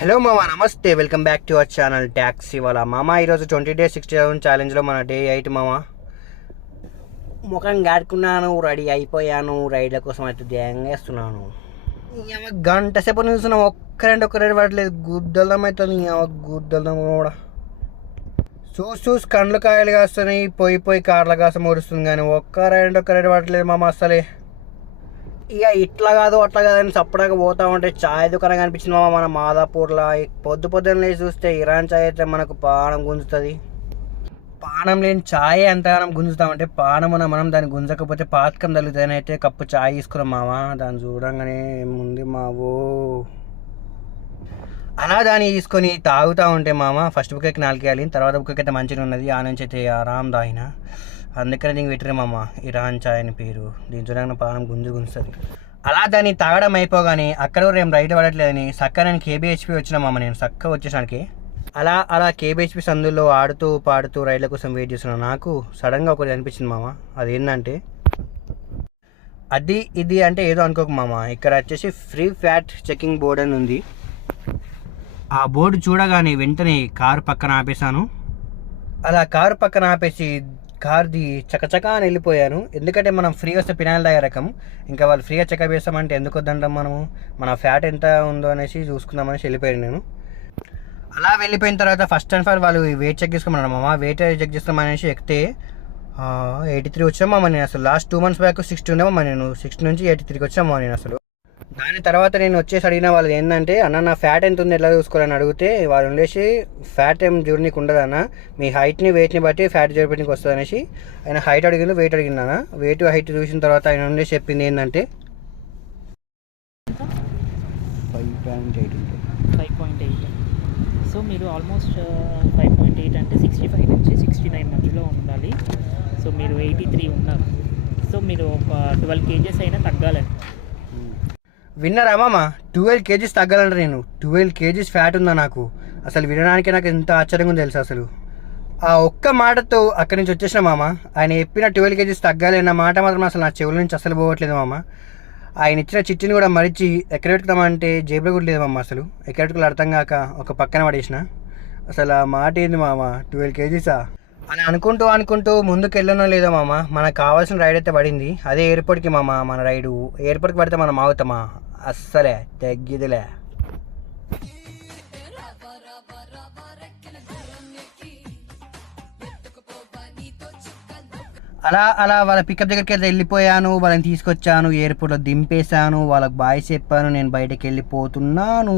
Hello మామ, నమస్తే. Welcome back to our channel taxi వాళ్ళ మామ. ఈరోజు 20 days 60 ఛాలెంజ్లో మన డే 8 మామ. ముఖం గాడుకున్నాను, రెడీ అయిపోయాను, రైడ్ల కోసం అయితే ధ్యాంగేస్తున్నాను. గంట సేపు చూస్తున్నాం, ఒక్క రెండు పడలేదు. గుద్దలం అవుతుంది, గుద్దలం కూడా. చూసి కండ్లు కాయలు కాస్తున్నాయి, పోయి కార్ల కాసం మురుస్తుంది. కానీ ఒక్క రెండు పడలేదు మామ అసలే. ఇక ఇట్లా కాదు అట్లా కాదని సపరేట్గా పోతా ఉంటే చాయ్ దుకాణం కనిపించింది మామ మన మాదాపూర్లో. పొద్దున్న లేచి చూస్తే ఇరాన్ చాయ్ అయితే మనకు పానం గుంజుతుంది. పానం లేని చాయ్ ఎంతగానం గుంజుతామంటే పానమున మనం దాన్ని గుంజకపోతే పాతకం తగులుతుంది. అయితే కప్పు చాయ్ తీసుకున్నాం మామ. దాన్ని చూడంగానే ఏముంది మావో, అలా దాన్ని తీసుకొని తాగుతూ ఉంటే మామ ఫస్ట్ బుక్కకి 4 వేయాలి, తర్వాత బుక్కకి అయితే మంచిగా ఉన్నది. ఆ నుంచి అయితే ఆరాం తాగిన. అందుకనే దీనికి పెట్టిరే మామ ఇరాన్ చాయ్ అని పేరు. దీని చూడంగా పానం గుంజుతుంది. అలా దాన్ని తాగడం అయిపోగానే అక్కడ ఏం రైట్ పడట్లేదని చక్క నేను కేబిహెచ్పి వచ్చిన మామ. నేను చక్క వచ్చేసానికి అలా కేబిహెచ్పి సందుల్లో ఆడుతూ పాడుతూ రైళ్ళ కోసం వెయిట్ చేస్తున్నాను. నాకు సడన్గా ఒకటి అనిపించింది మామ. అదేంటంటే ఇది అంటే ఏదో అనుకోకు మామ. ఇక్కడ వచ్చేసి ఫ్రీ ఫ్యాట్ చెకింగ్ బోర్డ్ అని ఉంది. ఆ బోర్డు చూడగానే వెంటనే కారు పక్కన ఆపేశాను. అలా కారు పక్కన ఆపేసి కార్ది చకచకా అని వెళ్ళిపోయాను. ఎందుకంటే మనం ఫ్రీగా వస్తే పినాయిల్ తాగే రకం. ఇంకా వాళ్ళు ఫ్రీగా చెకప్ చేస్తామంటే ఎందుకు వద్దంటాం మనము. మన ఫ్యాట్ ఎంత ఉందో అనేసి చూసుకుందామనేసి వెళ్ళిపోయాను నేను. అలా వెళ్ళిపోయిన తర్వాత ఫస్ట్ అండ్ ఫర్ వాళ్ళు వెయిట్ చెక్ చేసుకోమన్నారు మామ. వెయిట్ చెక్ చేస్తామనేసి ఎక్కితే 83 వచ్చామా నేను. అసలు లాస్ట్ 2 months బ్యాక్ 60 ఉండేమా నేను. 60 నుంచి 83కి వచ్చామా నేను అసలు. దాని తర్వాత నేను వచ్చేసి అడిగిన వాళ్ళు ఏంటంటే, అన్న నా ఫ్యాట్ ఎంత ఉంది ఎట్లా చూసుకోవాలని అడిగితే వాళ్ళు ఉండేసి ఫ్యాట్ ఏం జూడనీకి ఉండదు అన్న, మీ హైట్ని వెయిట్ని బట్టి ఫ్యాట్ చూడడానికి వస్తుంది అనేసి ఆయన హైట్ అడిగిండు, వెయిట్ అడిగిందన్న. వెయిట్ హైట్ చూసిన తర్వాత ఆయన ఉండేసి చెప్పింది ఏంటంటే 5.8. సో మీరు ఆల్మోస్ట్ 5.8 అంటే 65 నుంచి 69 మధ్యలో ఉండాలి. సో మీరు 83 ఉన్నారు. సో మీరు ఒక 12 kgs అయినా తగ్గాలండి. విన్నారా మామ? 12 kgs తగ్గాలంటే నేను 12 kgs ఫ్యాట్ ఉందా నాకు. అసలు వినడానికి నాకు ఎంత ఆశ్చర్యంగా ఉంది తెలుసు. అసలు ఆ ఒక్క మాటతో అక్కడి నుంచి వచ్చేసిన మామ. ఆయన చెప్పిన 12 kgs తగ్గాలి అన్న మాట మాత్రం అసలు నా చెవుల నుంచి అసలు పోవట్లేదు మామ. ఆయన ఇచ్చిన చిట్టిని కూడా మరిచి ఎక్కడ పెట్టుకున్నామంటే జేబులో కూడా లేదు మామ. అసలు ఎక్కడ పెట్టుకోవాలి అర్థం కాక ఒక పక్కన పడేసిన. అసలు ఆ మాట ఏంది మామ, 12 kgsా అని అనుకుంటూ ముందుకు వెళ్ళనో లేదో మామ. మనకు కావాల్సిన రైడ్ అయితే పడింది. అదే ఎయిర్పోర్ట్కి మామ. మన రైడు ఎయిర్పోర్ట్కి పడితే మనం ఆగుతామా? అస్సలే తగ్గిదిలే. అలా వాళ్ళ పికప్ దగ్గరికి అయితే వెళ్ళిపోయాను. వాళ్ళని తీసుకొచ్చాను, ఎయిర్పోర్ట్లో దింపేశాను, వాళ్ళకి బాయ్ చెప్పాను, నేను బయటకు వెళ్ళిపోతున్నాను.